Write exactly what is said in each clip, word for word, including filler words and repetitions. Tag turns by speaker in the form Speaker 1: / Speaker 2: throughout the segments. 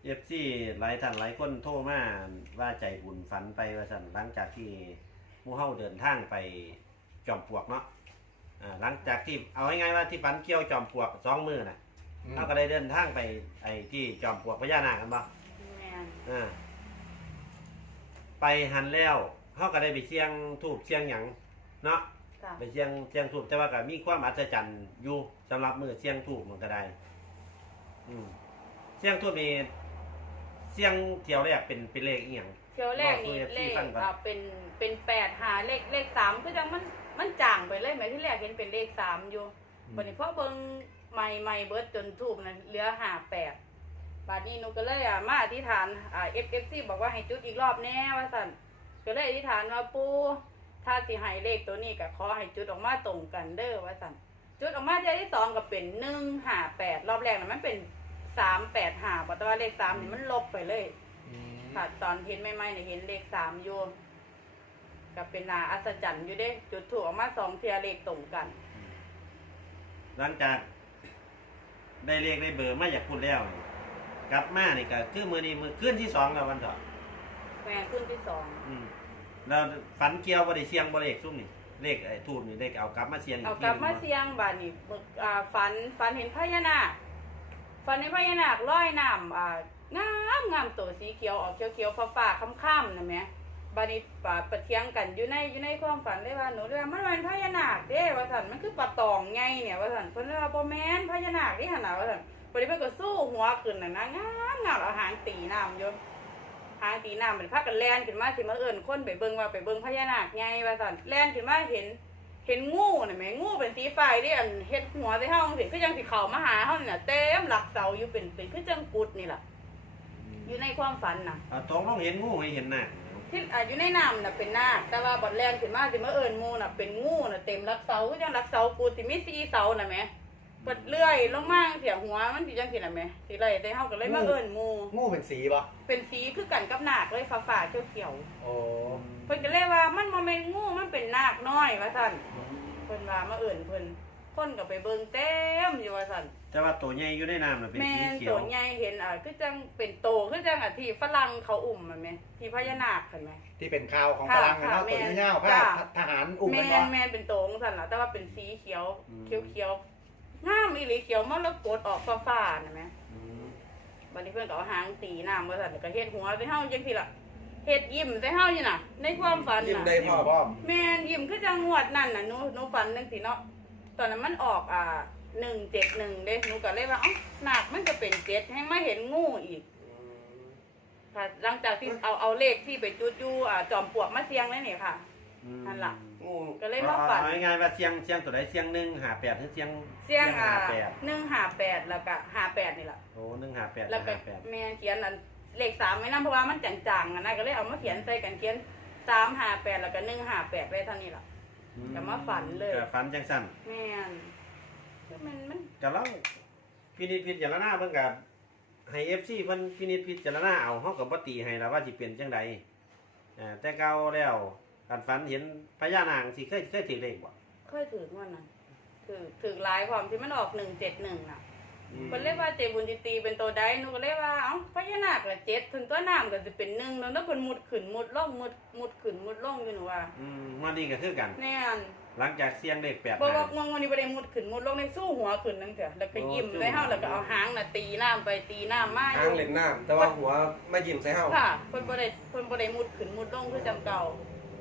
Speaker 1: อฟซีหลายท่านหลายคนโทรมาว่าใจบุญฝันไปว่าสั่นหลังจากที่หมู่เฮาเดินทางไปจอมปลวกเนาะอ่าหลังจากที่เอาง่ายๆว่าที่ฝันเกี่ยวจอมปลวกสองมือน่ะเราก็ได้เดินทางไปไอ้ที่จอมปลวกพญานาคกันบ่
Speaker 2: แม่น
Speaker 1: อ่าไปหันแล้วเฮาก็ได้ไปเสี่ยงทูบเสี่ยงหยังเนาะไปเสี่ยงเสี่ยงทูบแต่ว่าก็มีความอัศจรรย์อยู่สำหรับมือเสี่ยงทูบมันก็ได้อืมเสี่ยงทูบนี่เสี่ยงเที่ยวแรกเป็นเป็นเลขอีหยัง
Speaker 2: เที่ยวแรกนี่เลขอ่าเป็นเป็นแปดหาเลขเลขสามคือจังมันมันจางไปเลยแม้ที่แรกเห็นเป็นเลขสามอยู่บัดนี้พอเบิ่งใหม่ใหม่เบิดจนทูบนั้นเหลือห้าแปดบัดนี้หนูก็เลยอ่ะมาอธิษฐานอ่า เอฟ เอฟ ซี บอกว่าให้จุดอีกรอบแน่ว่าซั่นก็เลยอธิษฐานว่าปู่ถ้าสิให้เลขตัวนี้ก็ขอให้จุดออกมาตรงกันเด้อว่าซั่นจุดออกมาเทื่อที่สองก็เป็นหนึ่งห้าแปดรอบแรกน่ะมันเป็นสามแปดห้าบ่แต่ว่าเลขสามนี่มันลบไปเลยค่ะตอนเห็นใหม่ๆเนี่ยเห็นเลขสามอยู่ก็เป็นนาอัศจรรย์อยู่เด้จุดถูกออกมาสองเทียเลขตรงกัน
Speaker 1: หลังจากได้เลขได้เบอร์มาอยากพูดแล้วกลับมานี่ก็คือมือนี้มือขึ้นที่สองแล้ววันต่อ
Speaker 2: แม่ขึ้นที่สอง
Speaker 1: อืมแล้วฝันเกี่ยวบ่ได้เสียงบ่เลขซุ่มนี่เลขไอ้ทูบนี่เลขเอากลับมาเสียง
Speaker 2: เอากลับมาเสียงบาดนี้อ่าฝันฝันเห็นพญานาคฝันเห็นพญานาคลอยน้ำอ่างามงามตัวสีเขียวออกเขียวๆฟ้าๆค่ำๆนะแม่บาดนี้ป่าปะเทียงกันอยู่ในอยู่ในความฝันเลยว่าหนูเรียกมันเป็นพญานาคเด้ว่าซั่นมันคือปลาตองไงเนี่ยว่าซั่นเพิ่นว่าบ่แม่นพญานาคนี่หั่นน่ะว่าซั่นบาดนี้เพิ่นก็สู้หัวขึ้นน่ะนะงามงามเอาหางตีน้ำอยู่หางตีน้ำมันพากันแล่นขึ้นมาสิมาเอิ้นคนไปเบิ่งว่าไปเบิ่งพญานาคไงว่าซั่นแล่นขึ้นมาเห็นเห็นงูน่ะแม่งูเป็นสีฟ้าดิอันเฮ็ดหัวใส่เฮาจังซี่คือจังสิเข้ามาหาเฮานี่น่ะเต็มหลักเสาอยู่เป็นเป็นคือจังกุดนี่ล่ะอยู่ในความฝันน่ะ
Speaker 1: อ่าตรงลงเห็นงูให้เห็นนาค
Speaker 2: ที่อ่าอยู่ในน้ำน่ะเป็นนาคแต่ว่าบ่แล่นขึ้นมาสิมาเอิ้นงูน่ะเป็นงูน่ะเต็มหลักเสาคือจังหลักเสากุดสิมีสี่เสาน่ะแม่เปิดเลื่อยลงมาเสียหัวมันสิจังซี่น่ะแม่สิไล่แต่เฮาก็เลยมาเอิ้นงู
Speaker 3: งูเป็นสีบ่
Speaker 2: เป็นสีคือกันกับนาคเลยฟ้าๆเขียว
Speaker 3: ๆโอ้
Speaker 2: เพิ่นก็เลยว่ามันบ่แม่นงูมันเป็นนาคน้อยว่าซั่นเพิ่นว่ามาเอิ้นเพิ่นคนก็ไปเบิ่งเต็มอยู่ว่าซั่น
Speaker 1: แต่ว่าตัวใหญ่อยู่ในน้ำน่ะเป็นสีเขียว
Speaker 2: แม่ตัวใหญ่เห็นอ่ะคือจังเป็นโตคือจังอ่ะที่ฝรั่งเขาอุ้มมันแม่ที่พญานาคเห็นมั้ย
Speaker 3: ที่เป็นข่าวของฝรั่งเนาะตัวยาวๆผ้าทหารอุ้มมันบ่
Speaker 2: แม่นแม่นเป็นโตจังซั่นล่ะแต่ว่าเป็นสีเขียวเขียวๆงามอีหลีเขียวมรกตออกฟ้าๆน่ะแม่อืมบัดนี้เพิ่นก็เอาหางตีน้ำว่าซั่นก็เฮ็ดหัวใส่เฮาจังซี่ล่ะเฮ็ดยิ้มใส่เฮาอยู่น่ะในความฝันน่ะ
Speaker 3: ยิ้มได้พ่อพร้อม
Speaker 2: แม่นยิ้มคือจังงวดนั่นน่ะหนูหนูฝันจังซี่เนาะตอนนั้นมันออกอ่าหนึ่งเจ็ดหนึ่งเด้หนูก็เลยว่าอ๋อหนักมันจะเป็นเจ็ดให้มาเห็นงูอีกค่ะหลังจากที่เอาเอาเลขที่ไปจุดยู่อ่าจอมปลวกมาเสียงนั่นนี่ค่ะนั่นล่ะงูก็เลยมาฝัน
Speaker 1: เอาง่ายๆว่าเสียงเสียงตัวใดเสียงหนึ่งหาแปดหรือเสียง
Speaker 2: เสียงอ่าหนึ่งหาแปดแล้วก็หาแปดนี่แหละ
Speaker 1: โอ้หนึ่งหาแปด
Speaker 2: แล้วก็แม่เขียนอันเลขสามไม่นั่นเพราะว่ามันจางๆนะก็เลยเอามาเขียนใส่กันเขียนสามหาแปดแล้วก็หนึ่งหาแปดไว้เท่านี้ล่ะก็มาฝันเลย
Speaker 1: ก็ฝันจังสั้น
Speaker 2: แม่นมันมัน
Speaker 1: ก็ลองพินิจพิจารณาเพิ่นก็ให้ เอฟ ซี เพิ่นพินิจพิจารณาเอาเฮาก็บ่ตีให้ล่ะว่าสิเป็นจังได๋อ่าแต่เก่าแล้วการฝันเห็นพญานาคสิเคยเคยถือเลขบ่
Speaker 2: เคยถือว่านั้นถือถือหลายความที่มันออกหนึ่งเจ็ดหนึ่งน่ะเพิ่นเรียกว่าเจบุญจิตีเป็นตัวใดหนูก็เรียกว่าเอ้าพญานาคละเจ็ดถึงตัวน้ำก็สิเป็นหนึ่งแล้วเพิ่นมุดขึ้นมุดลงมุดมุดขึ้นมุดลงอยู่หนูว่า
Speaker 1: อืมวันนี้ก็คือกัน
Speaker 2: แน่น
Speaker 1: หลังจากเสียงเลขแปด
Speaker 2: บ่บ่งงวันนี้บ่ได้มุดขึ้นมุดลงในสู้หัวขึ้นนั่นเถอะแล้วก็ยิ้มใส่เฮาแล้วก็เอาหางน่ะตีน้ำไปตีน้ำมา
Speaker 3: หางเล่นน้ำแต่ว่าหัวไม่ยิ้มใส่เฮา
Speaker 2: ค่ะเพิ่นบ่ได้เพิ่นบ่ได้มุดขึ้นมุดลงคือจำเก่า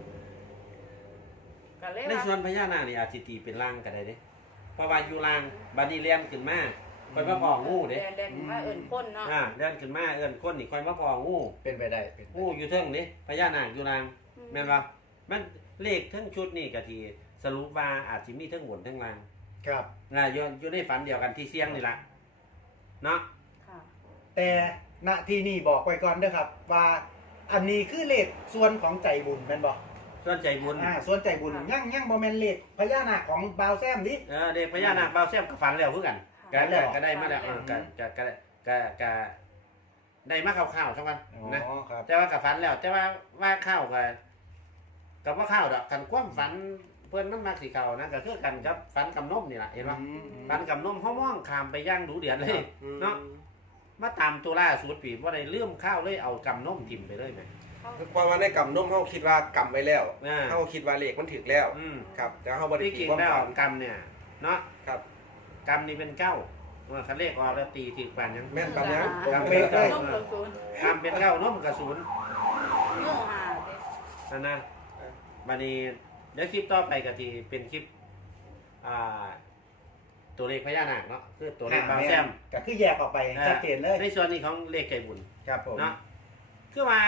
Speaker 1: ก็เลยว่าในส่วนพญานาคนี่อาจสิตีเป็นล่างก็ได้เด้เพราะว่าอยู่ล่างบัดนี้เลี้ยงขึ้นมาค่อยมาพองูเด้
Speaker 2: เลี้ยงมาเอิ้นคนเนาะ
Speaker 1: อ่าเลี้ยงขึ้นมาเอิ้นคนนี่ค่อยมาพองู
Speaker 3: เป็นไปได้เป็น
Speaker 1: งูอยู่เทิงนี่พญานาคอยู่ล่างแม่นบ่มันเลขทั้งชุดนี่ก็ที่สรุปว่าอาจสิมีทั้งบนทั้งล่าง
Speaker 3: ครับ
Speaker 1: น่ะอยู่อยู่ในฝันเดียวกันที่เสียงนี่ล่ะเนาะ
Speaker 2: ค่ะ
Speaker 3: แต่ณที่นี่บอกไว้ก่อนเด้อครับว่าอันนี้คือเลขส่วนของใจบุญแม่นบ่
Speaker 1: ส่วนใจบุญ
Speaker 3: อ่าส่วนใจบุญยังยังบ่แม่นเลขพญานาคของบ่าวแซมดิ
Speaker 1: เออเลขพญานาคบ่าวแซมก็ฝันแล้วคือกันก็ได้ก็ได้มาแล้วเออก็ก็ก็ก็ได้มาคร่าวๆเท่ากันนะแต่ว่าก็ฝันแล้วแต่ว่าว่าข้าวก็ก็บ่ข้าวดอกกันความฝันเพิ่นมันมักสิเข้านะก็คือกันกับฝันกับนมนี่ล่ะเห็นบ่ฝันกับนมเฮามองข้ามไปย่างดูเดือดเลยเนาะมาตามตัวล่าสุดปีบ่ได้ลืมข้าวเลยเอากำนมทิ่มไปเลยแหม
Speaker 4: คือความว่าในกำนมเขาคิดว่ากำไว้แล้ว
Speaker 1: อ่า
Speaker 4: เขาคิดว่าเลขมันถึกแล้ว
Speaker 1: อืม
Speaker 4: ครับแต่เขาบริ
Speaker 1: ที่
Speaker 4: ตี
Speaker 1: จริง
Speaker 4: ความ
Speaker 1: แล้ว
Speaker 4: ฝัน
Speaker 1: กำเนี่ยเนาะ
Speaker 4: ครับ
Speaker 1: กำนี่เป็นเก้าว่าคันเลขออกแล้วตีถึกปานยัง
Speaker 4: แม่นปานยัง
Speaker 1: กำ
Speaker 3: เป๊ะเลย
Speaker 2: นมกระสุน
Speaker 1: กำเป็นเก้านมกระสุน
Speaker 2: เนื้อหาเด้
Speaker 1: นั่นนะบัดนี้เดี๋ยวคลิปต่อไปก็ที่เป็นคลิปอ่าตัวเลขพญานาคเนาะคือตัวเลขบาวแซม
Speaker 3: ก็คือแยกออกไปชัดเจนเลย
Speaker 1: ในส่วนนี้ของเลขไก่บุญ
Speaker 3: ครับผม
Speaker 1: เนาะคือว่า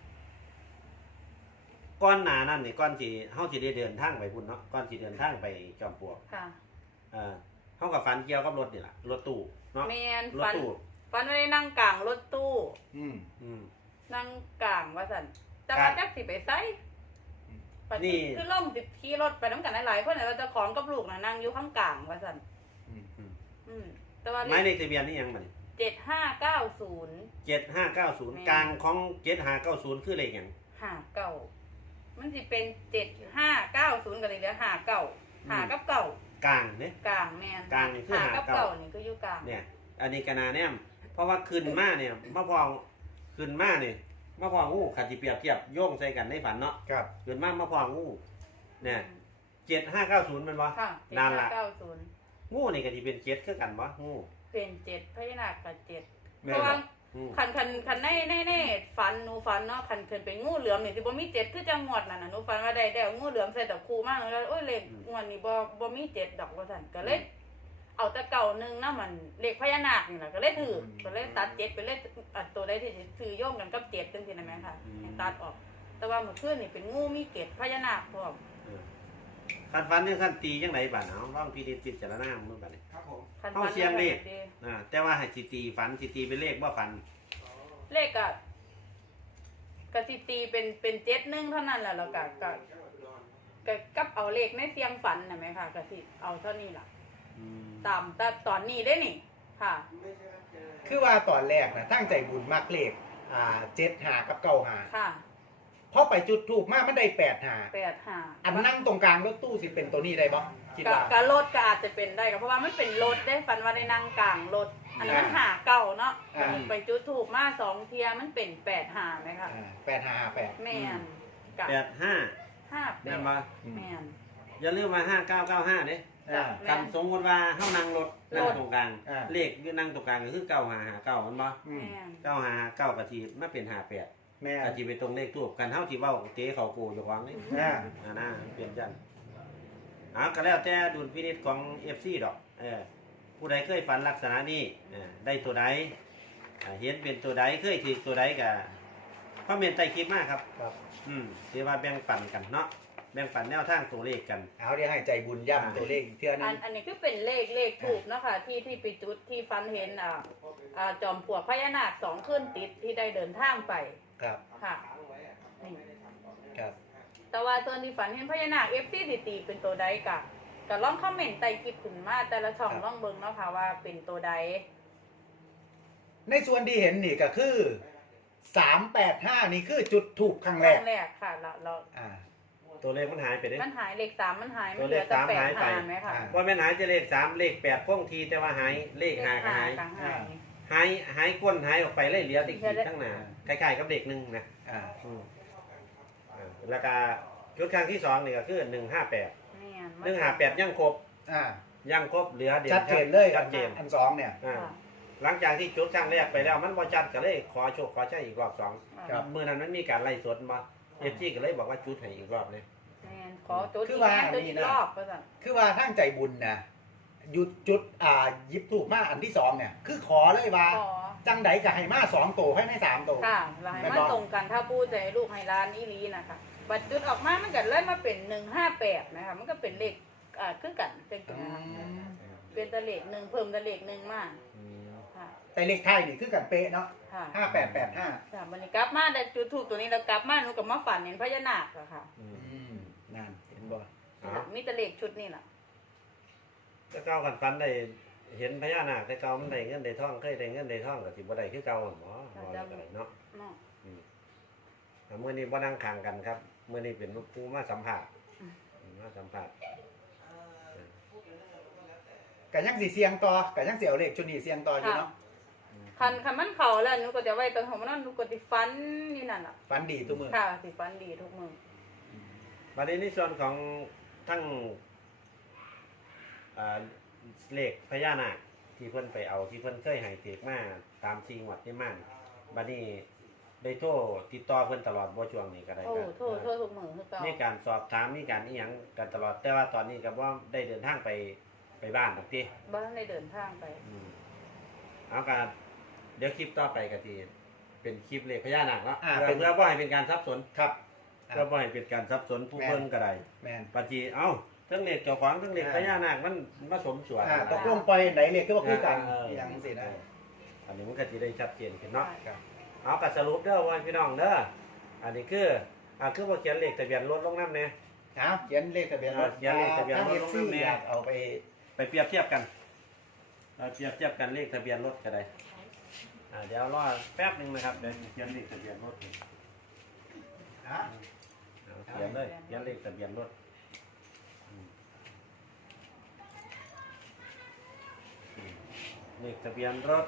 Speaker 1: ก้อนหนานั่นนี่ก้อนที่เฮาสิได้เดินทางไปบุญเนาะก้อนสิเดินทางไปจอมปลวก
Speaker 2: ค่ะ
Speaker 1: เอ่อเฮากับฝันเกี่ยวกับรถนี่ล่ะรถตู้เนาะ
Speaker 2: แมน
Speaker 1: รถ
Speaker 2: ฟัน
Speaker 1: ตู้
Speaker 2: ฟันไม่ได้นั่งกลางรถตู้
Speaker 3: อืม
Speaker 1: อืม
Speaker 2: นั่งกลางว่าสันแต่ว่าจักสิไปไสปัด
Speaker 1: นี่
Speaker 2: คือล่มสิขี่รถไปน้ำกันหลายๆคนแต่ว่าเจ้าของกับลูกน่ะนั่งอยู่ข้างกลางว่าสัน
Speaker 3: อืม
Speaker 1: อืม
Speaker 2: อืมแต่ว่า
Speaker 1: หมายเลขทะเบียนนี่ยังบัดนี้
Speaker 2: เจ็ดห้าเก้าศูนย์
Speaker 1: เจ็ดห้าเก้าศูนย์
Speaker 2: แม่น
Speaker 1: กลางของเจ็ดห้าเก้าศูนย์คือเลขหยัง
Speaker 2: ห้าเก้ามันสิเป็นเจ็ดห้าเก้าศูนย์กันเลยเดี๋ยวห้าเก้าหากับเก้าก
Speaker 1: ลางเด้
Speaker 2: กลางแมน
Speaker 1: กลางนี่คือ
Speaker 2: หา
Speaker 1: หา
Speaker 2: กับ
Speaker 1: เก้า
Speaker 2: เก้านี่คืออยู่กลาง
Speaker 1: เนี่ย อันนี้กนาแนมเพราะว่าขึ้นมาเนี่ยมะพร้าวขึ้นมาเนี่ยมะพร้าวงูขัดจิเปรียบเทียบโยงใส่กันในฝันเนาะ
Speaker 3: ครับ
Speaker 1: ขึ้นมามะพร้าวงูเนี่ยเจ็ดห้าเก้าศูนย์มันวะ
Speaker 2: ค่ะเจ็ด
Speaker 1: นาน
Speaker 2: ห้า
Speaker 1: ละ
Speaker 2: เก้าศูนย์
Speaker 1: งูนี่ก็ที่เป็นเจ็ดคือกันวะงู
Speaker 2: เป็นเจ็ดพญานาคกับเจ็ด
Speaker 1: แม่
Speaker 2: เพราะ
Speaker 1: น
Speaker 2: ว่า
Speaker 1: บ่อืม
Speaker 2: คันคันคันในในในฝันหนูฝันเนาะคันคันเป็นงูเหลือมนี่สิบ่มีเจ็ดคือจังหวัดนั่นน่ะหนูฝันว่าได้ได้เอางูเหลือมใส่ตะคูมากเลยโอ้ยเลขงวดนี้บ่บ่มีเจ็ดดอกว่าซั่นก็เลยเอาแต่เก่าหนึงนะมันเลขพญานาคนี่แหละก็เลยถือก็เลยตัดเจ็ดไปเลยอันตัวใดที่สิถือโยงกันกับเจ็ดจังซี่นะแม่ค่ะให้ตัดออก แต่ว่าเมื่อคืนนี่เป็นงูมีเกล็ดพญานาคพร้อม
Speaker 1: เออคันฝันนี่คันตีจังไดบ้านเนาะว่างพิธีพิจารณาเมื่อบัดนี้
Speaker 4: ครับผม
Speaker 2: คัน
Speaker 1: เอา
Speaker 2: ฝัน
Speaker 1: เสียงเลข
Speaker 2: ดี
Speaker 1: อ่าแต่ว่าให้สิตีฝันสิตีเป็นเลขบ่ฝัน
Speaker 2: เลขก็ก็สิตีเป็นเป็นเจ็ดหนึ่งเท่านั้นแหละแล้วก็ก็ก็กับเอาเลขในเสียงฝันนะไหมค่ะก็สิเอาเท่านี้ล่ะ
Speaker 1: อืม
Speaker 2: ตามแต่ตอนนี้ได้นี่ค่ะ
Speaker 3: คือว่าตอนแรกนะตั้งใจบุญมากเลขอ่าเจ็ดหากับเก้าหา
Speaker 2: ค่ะ
Speaker 3: พอไปจุดถูกมากมันได้แปดหา
Speaker 2: แปดห้า
Speaker 3: อันนั่งตรงกลางรถตู้สิเป็นตัวนี้ได้บ่คิด
Speaker 2: กะ
Speaker 3: ว่า
Speaker 2: กะรถก็อาจจะเป็นได้ก็เพราะว่ามันเป็นรถได้ฝันว่าได้นั่งกลางรถอันนั้นมันหาเก่าเนาะ
Speaker 3: อ่า
Speaker 2: ไปจุดถูกมาสองเทียมันเป็นแปดหาไหมคะ
Speaker 3: แปดหาหาแปด
Speaker 2: แม่นกะ
Speaker 1: แปดห้า
Speaker 2: ห้าแป
Speaker 1: แม่
Speaker 2: ด
Speaker 1: นบ่
Speaker 2: แม่น
Speaker 1: อย่าลืมมาห้าเก้าเก้าห้าเด้
Speaker 3: อ่า
Speaker 2: แม่
Speaker 1: กันสมมติว่าเฮานั่งรถนั่งตรงกลาง
Speaker 3: อ่า
Speaker 1: เลขอยู่นั่งตรงกลางก็คือเก้าหาหาเก้ามันบ่
Speaker 3: อืม
Speaker 2: แม่น
Speaker 1: เก้าหาหาเก้าก็สิมาเป็นห้าแปด
Speaker 3: แม่
Speaker 1: ก็สิไปตรงเลขทูบกันเฮาสิเว้าเตะเขาโกอยู่หวังนี่
Speaker 3: อ่า
Speaker 1: อ่านะเปลี่ยนจังอ่าก็แล้วแต่ดุลพินิจของ เอฟ ซี ดอกเออผู้ใดเคยฝันลักษณะนี้เออได้ตัวใดอ่าเห็นเป็นตัวใดเคยถือตัวใดก็คอมเมนต์ใต้คลิปมาครับ
Speaker 3: ครับ
Speaker 1: อืมถือว่าแบ่งปันกันเนาะแบ่งปันแนวทางตัวเลขกัน
Speaker 3: เอาเดี๋ยวให้ใจบุญย่ำตัวเลขอีกเทื่อนึ
Speaker 2: อั
Speaker 3: ง
Speaker 2: นอันนี้คือเป็นเลขเลขถูกเนาะคะที่ที่ไปจุดที่ฟันเห็นอ่าอ่าจอมปลวกพญานาคสองขึ้นติดที่ได้เดินทางไป
Speaker 3: ครับ
Speaker 2: ค่ะนี่
Speaker 3: ครับ
Speaker 2: แต่ว่าตัวที่ฝันเห็นพญานาคเอฟซีตีตีเป็นตัวใดกะก็ลองคอมเมนต์ใต้คลิปขึ้นมาแต่ละช่องลองเบิ่งเนาะค่ะว่าเป็นตัวใด
Speaker 3: ในส่วนที่เห็นนี่ก็คือสามแปดห้านี่คือจุดถูกครั้ง
Speaker 2: ค
Speaker 3: แร
Speaker 2: รั้
Speaker 3: ก
Speaker 2: งแรกค่ะเราเรา
Speaker 3: อ่า
Speaker 1: ตัวเลขมันหายไปเด้
Speaker 2: มันหายเลขสามมันหายมัน
Speaker 1: ตัว
Speaker 2: เห
Speaker 1: เล
Speaker 2: ลื
Speaker 1: ข
Speaker 2: อแต่
Speaker 1: สาม
Speaker 2: แปด
Speaker 1: หายไป
Speaker 2: หาไหมค่ะ
Speaker 3: อ่า
Speaker 1: ว่าแม่นหายจะเลขสามเลขแปดคงทีแต่ว่าหายเลขหาก็หาย
Speaker 2: เลขหาย
Speaker 1: หายหายก้นหายออกไปเลยเหลือแติขีดข้างหน้าคล้ายๆกับเด็กหนึ่งนะ
Speaker 3: อ่า
Speaker 1: อืมอ่าแล้วก็ชุดครั้งที่สองนี่ก็คือหนึ่งห้าแปด
Speaker 2: แม่น
Speaker 1: หนึ่งห้าแปดยังครบ
Speaker 3: อ่า
Speaker 1: ยังครบเหลือเดียว
Speaker 3: ชัดเจนเลย
Speaker 1: ชัดเจน
Speaker 3: อันสองเนี่ย
Speaker 1: อ่า
Speaker 2: ค่ะ
Speaker 1: หลังจากที่จุดครั้งแรกไปแล้วมันบ่ชัดก็เลยขอโชคขอใช้อีกรอบสอง
Speaker 3: ครับ
Speaker 1: เมื่อนั้นมันมีการไล่สดมาเอฟซีก็เลยบอกว่าจุดให้อีกรอบเลย
Speaker 2: แม่นขอจุด
Speaker 3: คือ
Speaker 2: อีก
Speaker 3: ว่า
Speaker 2: แม่จุด
Speaker 3: นี่
Speaker 2: อีก
Speaker 3: นะ
Speaker 2: รอบก็สั่น
Speaker 3: คือว่าทั้งใจบุญนะหยุดจุดอ่าหยิบถูกมาอันที่สองเนี่ย คือขอเลยว่า
Speaker 2: ขอ
Speaker 3: จังไดกับให้มาสองโตให้ไม่สามโต
Speaker 2: ค่ะเราให้มันตรงกันถ้าพูดใจลูกให้ร้านอีหลีนะคะบัตรจุดออกมามันก็เลยมาเป็นหนึ่งห้าแปดนะคะมันก็เป็นเลขอ่าคือกันเป็นกันนะคะเป็นตะเลขหนึ่งเพิ่มตะเลขหนึ่งมา
Speaker 1: อืม
Speaker 2: ค่ะ
Speaker 3: แต่เลขไทยนี่คือกันเป๊ะเนาะ
Speaker 2: ค่ะ
Speaker 3: ห้าแปดแปดห้า
Speaker 2: ค่ะวันนี้กลับมาได้จุดถูกตัวนี้แล้วกลับมาหนูกับมาฝันเห็นพญานาคอะค่ะ
Speaker 1: อืม
Speaker 3: อืมนั่นเห็นบ่
Speaker 1: อ๋อ
Speaker 2: มีแตะเลขชุดนี่แหละ
Speaker 1: แต่เก่ากันฟันได้เห็นพญานาคแต่เก่ามันได้เงินได้ทองเคยได้เงินได้ทองก็สิบ่ได้คือเก่าหมอบ่ได้ก็ได้เนาะ
Speaker 2: เนาะ
Speaker 1: อ่ามื้อนี้บ่นั่งข้างกันครับมื้อนี้เป็นผู้มาสัมภาษณ์มาสัมภาษณ์
Speaker 3: กัยังสีเสียงต่อกัยังเสียวเลขชุดนี้เสียงต่ออยู่เนาะ
Speaker 2: คันคันมันเข้าแล้วหนูก็จะไว้ตอนหัวมันนอนหนูก็สิฝันอยู่นั่นล่ะ
Speaker 3: ฝันดีทุกมื้อ
Speaker 2: ค่ะสิฝันดีทุกมื้อ
Speaker 1: บัดนี้ในส่วนของทั้งอ่าเลขพญานาคที่เพิ่นไปเอาที่เพิ่นเคยให้เทกมาตามซีงวัดที่ม่านบัดนี้ได้โทรติดต่อเพิ่นตลอดบ่ช่วงนี้ก็ได้
Speaker 2: โอ้
Speaker 1: ครับ
Speaker 2: โทษโทษทุกมื้อคือเก่า
Speaker 1: มีการสอบถามมีการอีหยังกันตลอดแต่ว่าตอนนี้ก็บ่ได้เดินทางไปไปบ้านดอกติ
Speaker 2: บ่ทันได้เดินทางไป
Speaker 1: อืมเอาการเดี๋ยวคลิปต่อไปก็สิเป็นคลิปเลขพญานาคเนาะ
Speaker 3: อ่า
Speaker 1: เพื่อเพื่อบ่ให้เป็นการสับสน
Speaker 3: ครับ
Speaker 1: เพื่อบ่ให้เป็นการสับสนผู้เบิ่งก็ได้
Speaker 3: แม่น
Speaker 1: ปฏิเอ้าทั้งเลขเจ้าของทั้งเลขพญานาคมันมาสมส่วน
Speaker 3: อ่าตกลงไปไหนเลขก็บ่คือกัน
Speaker 1: เออ
Speaker 3: อย่างสินะ
Speaker 1: อันนี้มันก็สิได้ชัดเจนขึ้นเนาะ
Speaker 3: ครับ
Speaker 1: เอาก็สรุปเด้อว่าพี่น้องเด้ออันนี้คืออ่าคือบ่เขียนเลขทะเบียนรถลงนำแน่
Speaker 3: ครับเขียนเลขทะเบียนรถ
Speaker 1: เขียนเลขทะเบียนรถ
Speaker 3: ถ้า
Speaker 1: ลง
Speaker 3: เอฟซี
Speaker 1: น้ำแน่
Speaker 3: อยากเอาไป
Speaker 1: ไปเปรียบเทียบกันเราเปรียบเทียบกันเลขทะเบียนรถก็ได้อ่าเดี๋ยวรอแป๊บหนึงนะครับเดี๋ยวเขียนเลขทะเบียนรถให้
Speaker 3: ฮะ
Speaker 1: เอาเขียนเลยเขียนเลขทะเบียนรถอืมอืมเลขทะเบียนรถ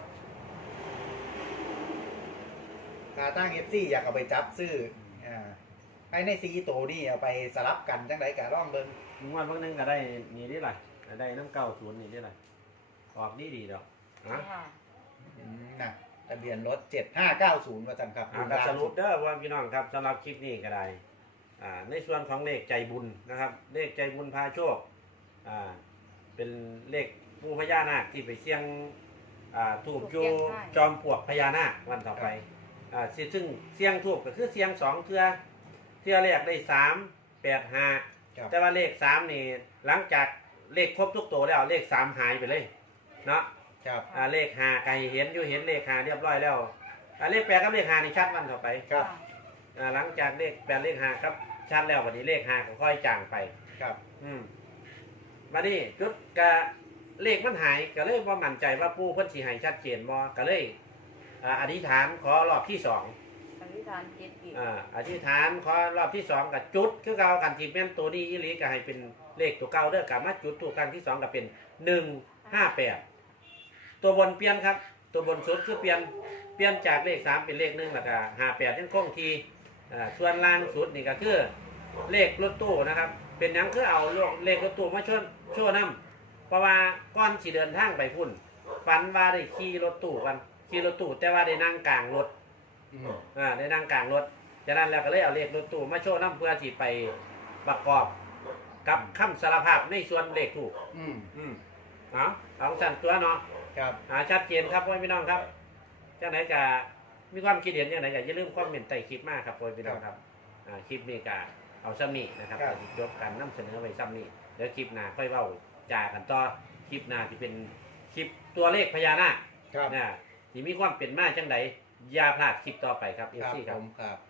Speaker 3: ถ้าตั้งเอฟซีอยากเอาไปจับซื้ออ่าภายในสีโตวนี่เอาไปสลับกันจังไดก็ลองเบิ่ง
Speaker 1: งวดบางนึงก็ได้นี่ได้ไรได้น้ำเก้าศูนย์นี่ได้ไรออกดีดีดอกอ่ะ
Speaker 2: ค่ะ
Speaker 3: อืมนะทะเบียนรถเจ็ดห้าเก้าศูนย์ว่าจังครับ
Speaker 1: อ่ะก็สรุปเด้อว่าพี่น้องครับสำหรับคลิปนี้ก็ได้อ่าในส่วนของเลขใจบุญนะครับ เลขใจบุญพาโชคอ่าเป็นเลขผู้พญานาคที่ไปเสี่ยงอ่าถูกโยจอมปลวกพญานาควันต่อไปอ่าซึ่งเสี่ยงถูกก็คือเสี่ยงสองเทือเทือแรกได้สามแปดห้า
Speaker 3: ครับ
Speaker 1: แต่ว่าเลขสามนี่หลังจากเลขครบทุกตัวแล้วเลขสามหายไปเลยเนาะ
Speaker 3: ครับ
Speaker 1: อ่าเลขห้าใครเห็นอยู่เห็นเลขห้าเรียบร้อยแล้วอ่าเลขแปดกับเลขห้านี่ชัดวันต่อไป
Speaker 3: ครับ
Speaker 1: อ่าหลังจากเลขแปดเลขห้าครับชัดแล้ววันนี้เลขห้าก็ค่อยจางไป
Speaker 3: ครับ
Speaker 1: อืมมานี่จุดกะเลขมันหายก็เลยว่ามั่นใจว่าปู่เพิ่นสิให้ชัดเจนบ่ก็เลยอ่าอธิษฐานขอรอบที่สอง
Speaker 2: อธิษฐานจิตอีก
Speaker 1: อ่าอธิษฐานขอรอบที่สองกับจุดคือเก่ากันที่เป็นตัวนี้อีหลีก็ให้เป็นเลขตัวเก่าเด้อกลับมาจุดตัวครั้งที่สองก็เป็นหนึ่งห้าแปดตัวบนเปลี่ยนครับ ตัวบนสุดคือเปลี่ยนเปลี่ยนจากเลขสามเป็นเลขหนึ่งแล้วก็ห้าแปดยังคงทีอ่าส่วนล่างสุดนี่ก็คือเลขรถตู้นะครับ เป็นหยังคือเอาเลขรถตู้มาช่วยช่วยนำเพราะว่าก้อนสิเดินทางไปพุ่นฝันว่าได้ขี่รถตู้กันขี่รถตู้แต่ว่าได้นั่งกลางรถ
Speaker 3: อืม
Speaker 1: อ่าได้นั่งกลางรถจากนั้นแล้วก็เลยเอาเลขรถตู้มาโชว์น้ำเพื่อที่ไปประกอบกับคำสารภาพในส่วนเลขถูก
Speaker 3: อืม
Speaker 1: อืมเอาเอาสั่นตัวเนาะ
Speaker 3: ครับ
Speaker 1: อ่าชัดเจนครับพ่อพี่น้องครับจากไหนจะมีความคิดเห็นอย่างไรก็อย่าลืมคอมเมนต์ใต้คลิปมากครับพ่อพี่น้องครับอ่าคลิปนี้ก็เอาซ้ำนี่นะครับก็สิจบการนำเสนอไปซ้ำนี่เดี๋ยวคลิปหน้าค่อยเว้าจากันต่อคลิปหน้าที่เป็นคลิปตัวเลขพญานาค
Speaker 3: ครับ
Speaker 1: นะที่มีความเป็นมาจังไดอย่าพลาดคลิปต่อไปครับเอ
Speaker 3: ครับ
Speaker 1: ซีค
Speaker 3: ผ
Speaker 1: รับ
Speaker 3: มครับ